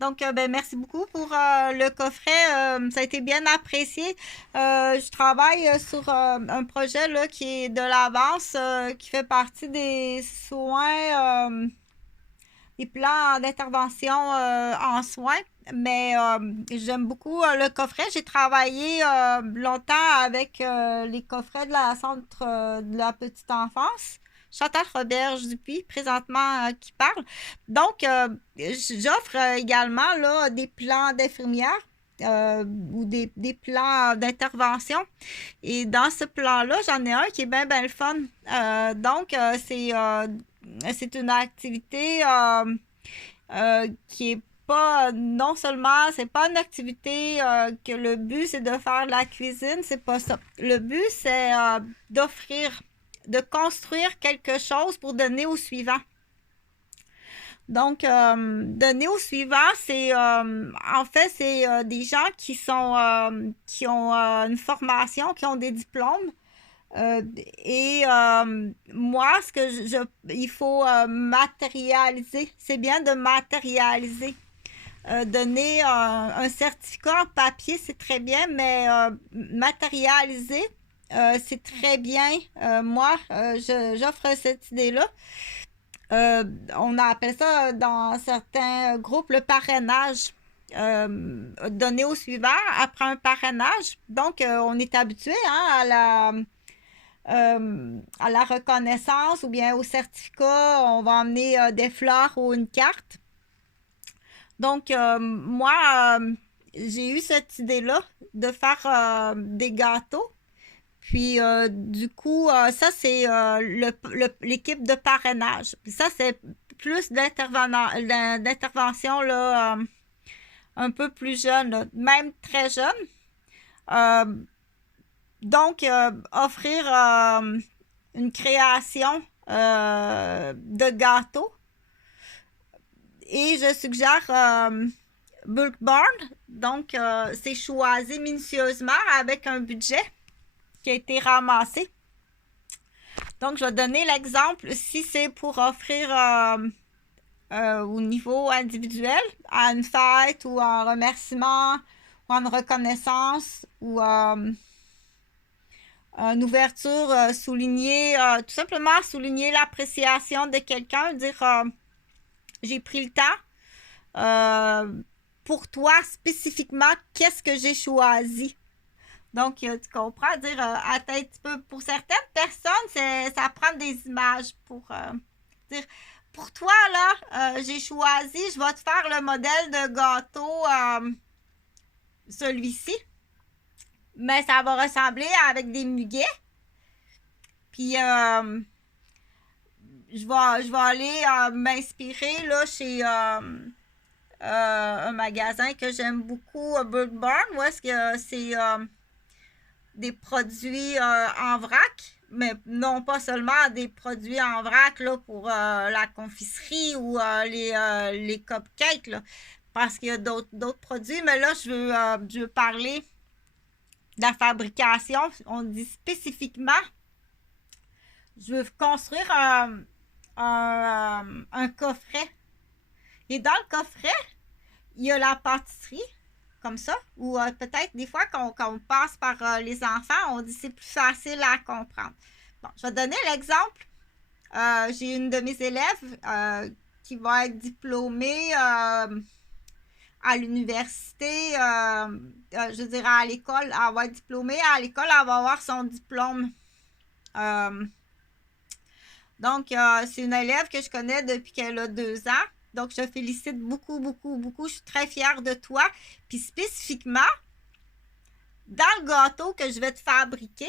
Donc, ben, merci beaucoup pour le coffret. Ça a été bien apprécié. Je travaille sur un projet là, qui est de l'avance, qui fait partie des soins, des plans d'intervention en soins. Mais j'aime beaucoup le coffret. J'ai travaillé longtemps avec les coffrets de la centre de la petite enfance. Chantal Roberge Dupuis, présentement, qui parle. Donc, j'offre également là, des plans d'infirmières ou des plans d'intervention. Et dans ce plan-là, j'en ai un qui est bien, bien le fun. Donc, c'est une activité qui est pas, non seulement, c'est pas une activité que le but c'est de faire de la cuisine, c'est pas ça. Le but c'est d'offrir, de construire quelque chose pour donner au suivant. Donc, donner au suivant, c'est en fait, c'est des gens qui ont une formation, qui ont des diplômes. Et moi, il faut matérialiser. C'est bien de matérialiser. Donner un certificat en papier, c'est très bien, mais matérialiser, c'est très bien. Moi, j'offre cette idée-là. Euh, on appelle ça dans certains groupes le parrainage. Donner au suivant après un parrainage. Donc, on est habitué hein, à la reconnaissance ou bien au certificat. On va emmener des fleurs ou une carte. Donc, moi, j'ai eu cette idée-là de faire des gâteaux. Puis, du coup, ça, c'est l'équipe de parrainage. Puis ça, c'est plus d'intervention, là, un peu plus jeune, là, même très jeune. Euh, donc, offrir une création de gâteaux. Et je suggère Bulk Barn. Donc, c'est choisi minutieusement avec un budget qui a été ramassé. Donc, je vais donner l'exemple. Si c'est pour offrir au niveau individuel, à une fête ou en remerciement ou en reconnaissance ou une ouverture, souligner, tout simplement souligner l'appréciation de quelqu'un, dire j'ai pris le temps. Pour toi, spécifiquement, qu'est-ce que j'ai choisi? Donc, tu comprends, dire attends un petit peu. Pour certaines personnes, ça prend des images pour dire pour toi, là, j'ai choisi, je vais te faire le modèle de gâteau, celui-ci. Mais ça va ressembler avec des muguets. Puis, je vais aller m'inspirer là chez un magasin que j'aime beaucoup, Bird Barn, où est-ce que c'est des produits en vrac, mais non pas seulement des produits en vrac là, pour la confiserie ou les cupcakes, là, parce qu'il y a d'autres produits, mais là, je veux parler de la fabrication. On dit spécifiquement, je veux construire un coffret. Et dans le coffret, il y a la pâtisserie, comme ça, ou peut-être des fois quand on passe par les enfants, on dit c'est plus facile à comprendre. Bon, je vais donner l'exemple. J'ai une de mes élèves qui va être diplômée à l'université, je dirais à l'école, elle va être diplômée à l'école, elle va avoir son diplôme. Euh, donc, c'est une élève que je connais depuis qu'elle a 2 ans. Donc, je te félicite beaucoup, beaucoup, beaucoup. Je suis très fière de toi. Puis spécifiquement, dans le gâteau que je vais te fabriquer,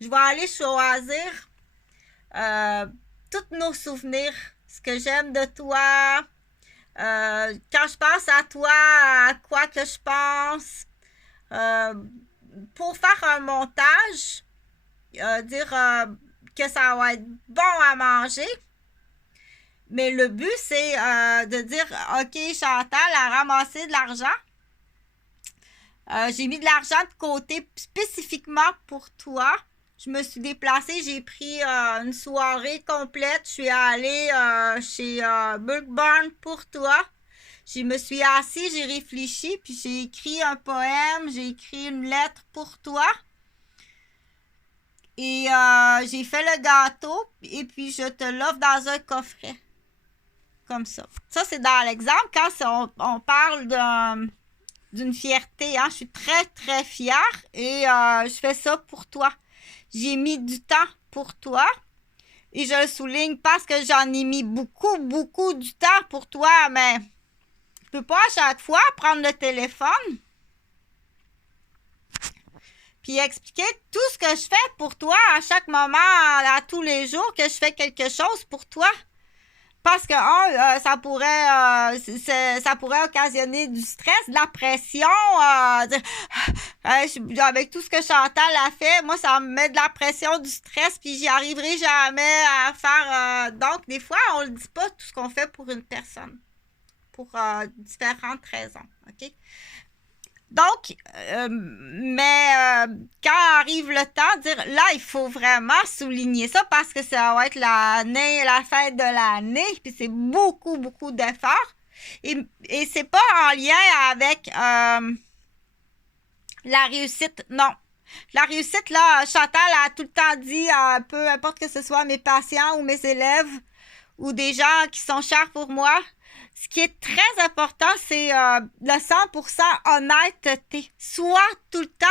je vais aller choisir euh, tous nos souvenirs, ce que j'aime de toi. Quand je pense à toi, à quoi que je pense. Euh, pour faire un montage, dire que ça va être bon à manger. Mais le but, c'est de dire, OK, Chantal a ramassé de l'argent. J'ai mis de l'argent de côté spécifiquement pour toi. Je me suis déplacée, j'ai pris une soirée complète. Je suis allée chez Bulk Barn pour toi. Je me suis assise, j'ai réfléchi, puis j'ai écrit un poème, j'ai écrit une lettre pour toi. Et j'ai fait le gâteau, et puis je te l'offre dans un coffret. Comme ça. Ça, c'est dans l'exemple, quand on parle d'une fierté. Hein? Je suis très, très fière et je fais ça pour toi. J'ai mis du temps pour toi et je le souligne parce que j'en ai mis beaucoup, beaucoup du temps pour toi, mais je peux pas à chaque fois prendre le téléphone puis expliquer tout ce que je fais pour toi à chaque moment, à tous les jours, que je fais quelque chose pour toi. Parce que, ça pourrait occasionner du stress, de la pression. Avec tout ce que Chantal a fait, moi, ça me met de la pression, du stress, puis j'y arriverai jamais à faire. Donc, des fois, on ne dit pas tout ce qu'on fait pour une personne, pour différentes raisons. OK? Donc, quand arrive le temps de dire, là, il faut vraiment souligner ça parce que ça va être l'année, la fête de l'année, puis c'est beaucoup, beaucoup d'efforts. Et c'est pas en lien avec la réussite, non. La réussite, là, Chantal a tout le temps dit, peu importe que ce soit mes patients ou mes élèves ou des gens qui sont chers pour moi, ce qui est très important, c'est le 100% honnêteté. Sois tout le temps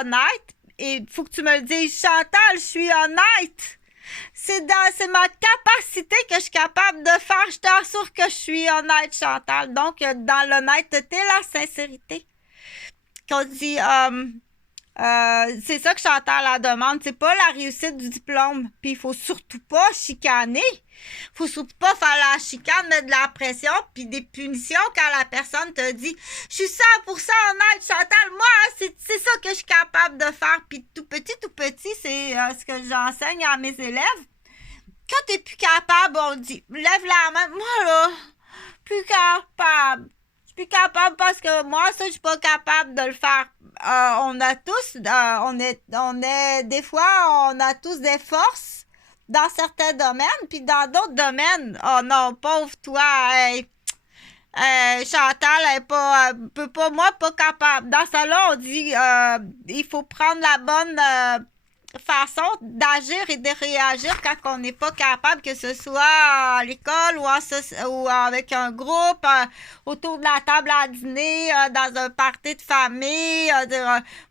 honnête. Et il faut que tu me le dises, Chantal, je suis honnête. C'est ma capacité que je suis capable de faire. Je t'assure que je suis honnête, Chantal. Donc, dans l'honnêteté, la sincérité. Qu'on dit, c'est ça que Chantal la demande. C'est pas la réussite du diplôme. Puis il faut surtout pas chicaner. Faut surtout pas faire la chicane, mettre de la pression puis des punitions quand la personne te dit « Je suis 100% honnête, Chantal, moi, c'est ça que je suis capable de faire. » Puis tout petit, c'est ce que j'enseigne à mes élèves. Quand t'es plus capable, on dit « Lève la main. » Moi, là, plus capable. Je suis plus capable parce que moi, ça, je suis pas capable de le faire. On a tous, des fois, on a tous des forces dans certains domaines, puis dans d'autres domaines, oh non, pauvre toi, hey, Chantal, elle peut pas, moi, pas capable. Dans ça là, on dit, il faut prendre la bonne façon d'agir et de réagir quand on n'est pas capable, que ce soit à l'école ou avec un groupe, autour de la table à dîner, dans un party de famille.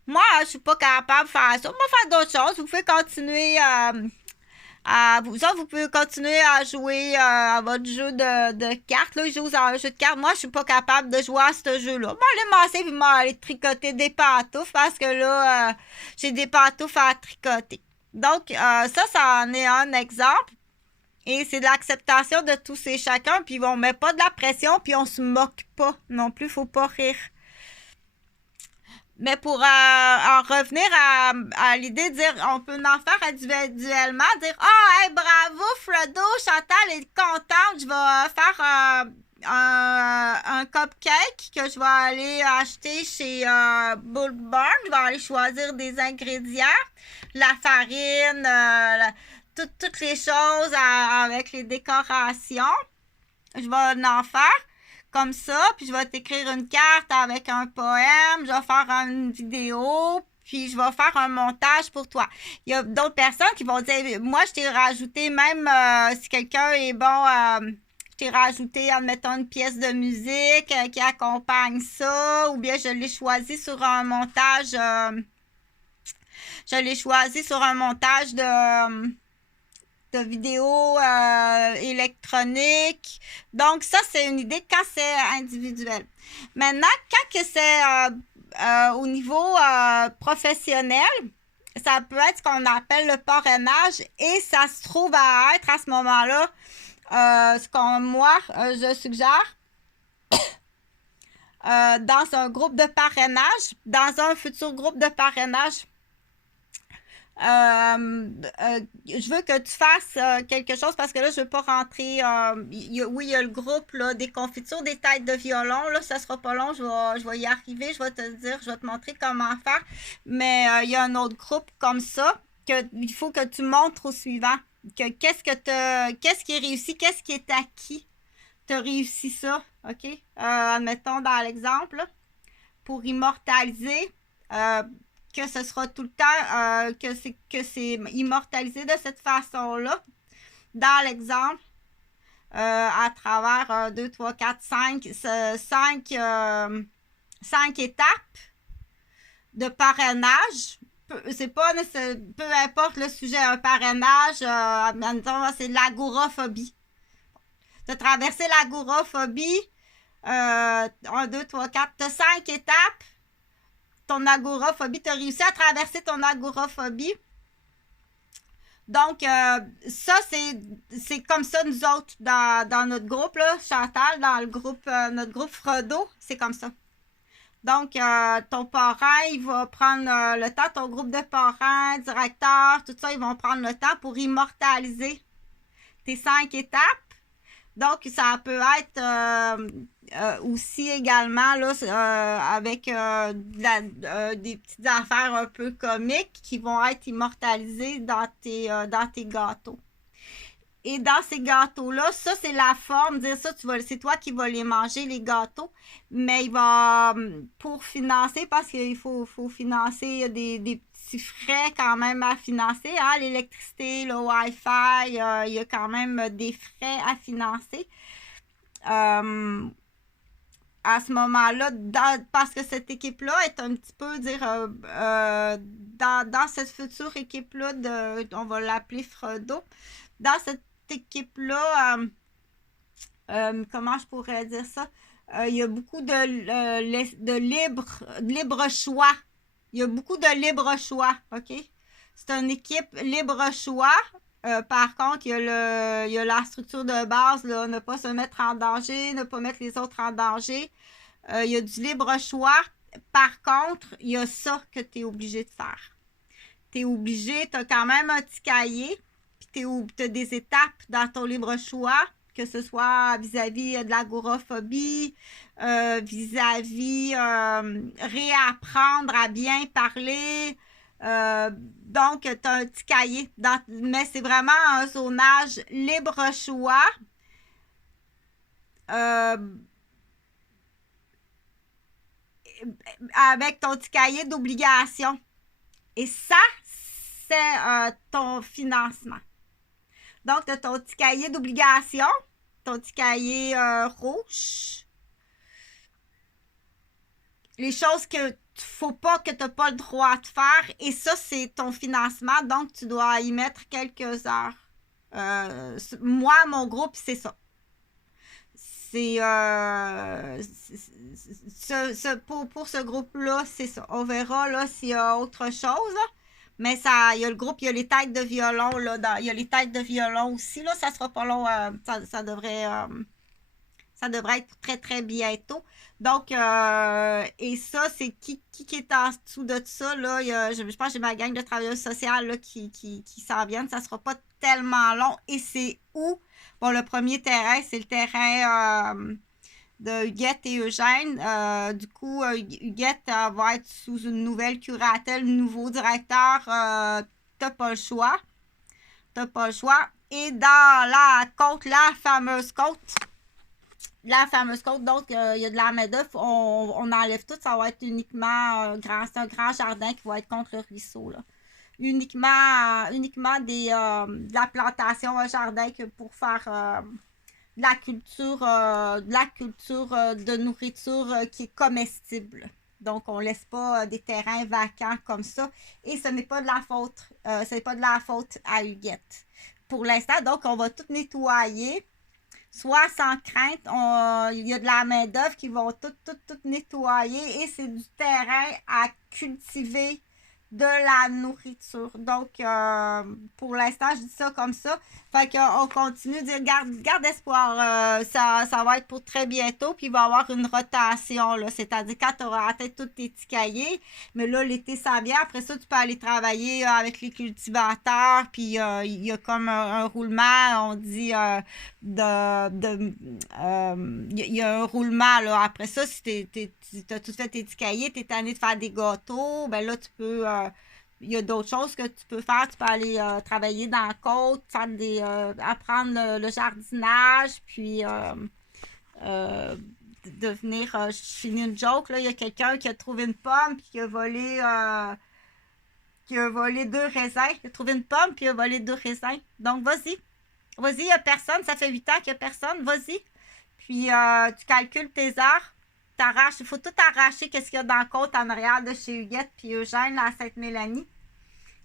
Moi, je suis pas capable de faire ça. Moi, faire d'autres choses. Vous pouvez continuer vous pouvez continuer à jouer à votre jeu de cartes. Là, je joue à un jeu de cartes. Moi, je suis pas capable de jouer à ce jeu-là. Moi, aller masser puis aller tricoter des pantoufles parce que là, j'ai des pantoufles à tricoter. Donc, ça en est un exemple. Et c'est de l'acceptation de tous et chacun. Puis on met pas de la pression, puis on se moque pas non plus. Faut pas rire. Mais pour en revenir à l'idée de dire, on peut en faire individuellement, dire « Ah, hey, bravo, Fredo, Chantal est contente, je vais faire un cupcake que je vais aller acheter chez Bull Barn. Je vais aller choisir des ingrédients, la farine, toutes les choses avec les décorations. Je vais en faire comme ça, puis je vais t'écrire une carte avec un poème, je vais faire une vidéo, puis je vais faire un montage pour toi. Il y a d'autres personnes qui vont dire, moi, je t'ai rajouté, même si quelqu'un est bon, je t'ai rajouté, admettons, une pièce de musique qui accompagne ça, ou bien je l'ai choisi sur un montage, de vidéos électroniques. Donc, ça, c'est une idée quand c'est individuel. Maintenant, quand que c'est au niveau professionnel, ça peut être ce qu'on appelle le parrainage et ça se trouve à être à ce moment-là ce qu'on, moi, je suggère dans un groupe de parrainage, dans un futur groupe de parrainage. Je veux que tu fasses quelque chose parce que là, je veux pas rentrer. Il y a le groupe là, des confitures, des têtes de violon. Là, ça sera pas long. Je vais y arriver. Je vais te dire, je vais te montrer comment faire. Mais il y a un autre groupe comme ça il faut que tu montres au suivant. Qu'est-ce qui est réussi, qu'est-ce qui est acquis. tu as réussi ça, OK? Admettons dans l'exemple, là, pour immortaliser, que ce sera tout le temps, que c'est immortalisé de cette façon-là, dans l'exemple, à travers 2, 3, 4, 5, 5 étapes de parrainage. C'est pas peu importe le sujet, un parrainage, c'est l'agoraphobie. Tu as traversé l'agoraphobie, 1, 2, 3, 4, tu as 5 étapes. Ton agoraphobie, tu as réussi à traverser ton agoraphobie. Donc, ça, c'est comme ça, nous autres, dans notre groupe, là, Chantal, dans le groupe, notre groupe Frodo, c'est comme ça. Donc, ton parrain, il va prendre le temps, ton groupe de parrains, directeurs, tout ça, ils vont prendre le temps pour immortaliser tes 5 étapes. Donc, ça peut être aussi également là, avec des petites affaires un peu comiques qui vont être immortalisées dans tes gâteaux. Et dans ces gâteaux-là, ça, c'est la forme. Dire ça, c'est toi qui vas les manger, les gâteaux. Mais il va, pour financer, parce qu'il faut financer, il y a des petits frais quand même à financer. Hein? L'électricité, le Wi-Fi, il y a quand même des frais à financer. À ce moment-là, parce que cette équipe-là est un petit peu, dans cette future équipe-là, on va l'appeler Frodo, dans cette équipe-là, comment je pourrais dire ça? Il y a beaucoup de libre choix. Il y a beaucoup de libre choix, OK? C'est une équipe libre choix. Par contre, il y a la structure de base, là, ne pas se mettre en danger, ne pas mettre les autres en danger. Il y a du libre choix. Par contre, il y a ça que tu es obligé de faire. Tu es obligé, tu as quand même un petit cahier, puis tu as des étapes dans ton libre choix, que ce soit vis-à-vis de l'agoraphobie, vis-à-vis réapprendre à bien parler. Donc, tu as un petit cahier, mais c'est vraiment un zonage libre choix. Avec ton petit cahier d'obligation. Et ça, c'est ton financement. Donc, tu as ton petit cahier d'obligation, ton petit cahier rouge. Les choses que faut pas, que tu n'as pas le droit de faire. Et ça, c'est ton financement. Donc, tu dois y mettre quelques heures. Moi, mon groupe, c'est ça. C'est pour ce groupe-là, c'est ça. On verra là s'il y a autre chose. Là. Mais ça, il y a le groupe, il y a les têtes de violon. Là, il y a les têtes de violon aussi. Là, ça sera pas long. Ça devrait être très, très bientôt. Donc, et ça, c'est qui est en dessous de ça. Là, je pense que j'ai ma gang de travailleurs sociaux qui s'en viennent. Ça sera pas tellement long. Et c'est où? Bon, le premier terrain, c'est le terrain de Huguette et Eugène. Du coup, Huguette va être sous une nouvelle curatelle, nouveau directeur. T'as pas le choix. T'as pas le choix. Et dans la côte, la fameuse côte, donc il y a de la main-d'œuvre, on enlève tout, ça va être uniquement c'est un grand jardin qui va être contre le ruisseau, là. Uniquement de la plantation, un jardin que pour faire de la culture de nourriture qui est comestible. Donc, on ne laisse pas des terrains vacants comme ça. Et ce n'est pas de la faute, à Huguette. Pour l'instant, donc, on va tout nettoyer. Soit sans crainte, il y a de la main-d'œuvre qui vont tout nettoyer. Et c'est du terrain à cultiver de la nourriture. Donc, pour l'instant, je dis ça comme ça. Fait qu'on continue de dire, garde espoir. Ça va être pour très bientôt. Puis, il va y avoir une rotation. Là. C'est-à-dire, quand tu auras atteint tous tes petits cahiers, mais là, l'été, ça vient. Après ça, tu peux aller travailler avec les cultivateurs. Puis, il y a comme un roulement. On dit, il y a un roulement. Là. Après ça, si tu as tout fait tes petits cahiers, tu es tanné de faire des gâteaux, ben là, tu peux... il y a d'autres choses que tu peux faire. Tu peux aller travailler dans la côte, faire apprendre le jardinage, puis de venir, je finis une joke, là, il y a quelqu'un qui a trouvé une pomme puis qui a volé 2 raisins. Il a trouvé une pomme puis il a volé 2 raisins. Donc, vas-y. Vas-y, il n'y a personne. Ça fait 8 ans qu'il n'y a personne. Vas-y. Puis, tu calcules tes heures. T'arraches. Il faut tout arracher. Qu'est-ce qu'il y a dans le compte en arrière de chez Huguette puis Eugène à Sainte-Mélanie.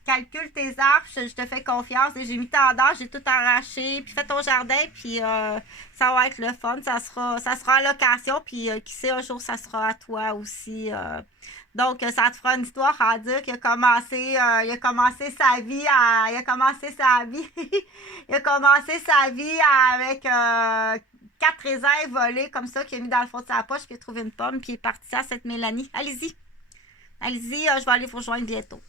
Calcule tes heures, je te fais confiance. J'ai mis tant d'heures, j'ai tout arraché. Puis fais ton jardin, puis ça va être le fun. Ça sera en location, puis qui sait, un jour, ça sera à toi aussi. Donc, ça te fera une histoire à dire qu'il il a commencé sa vie à, il a commencé sa vie, il a commencé sa vie avec 4 raisins volés comme ça, qu'il a mis dans le fond de sa poche, puis il a trouvé une pomme, puis il est parti à cette Mélanie. Allez-y, allez-y, je vais aller vous rejoindre bientôt.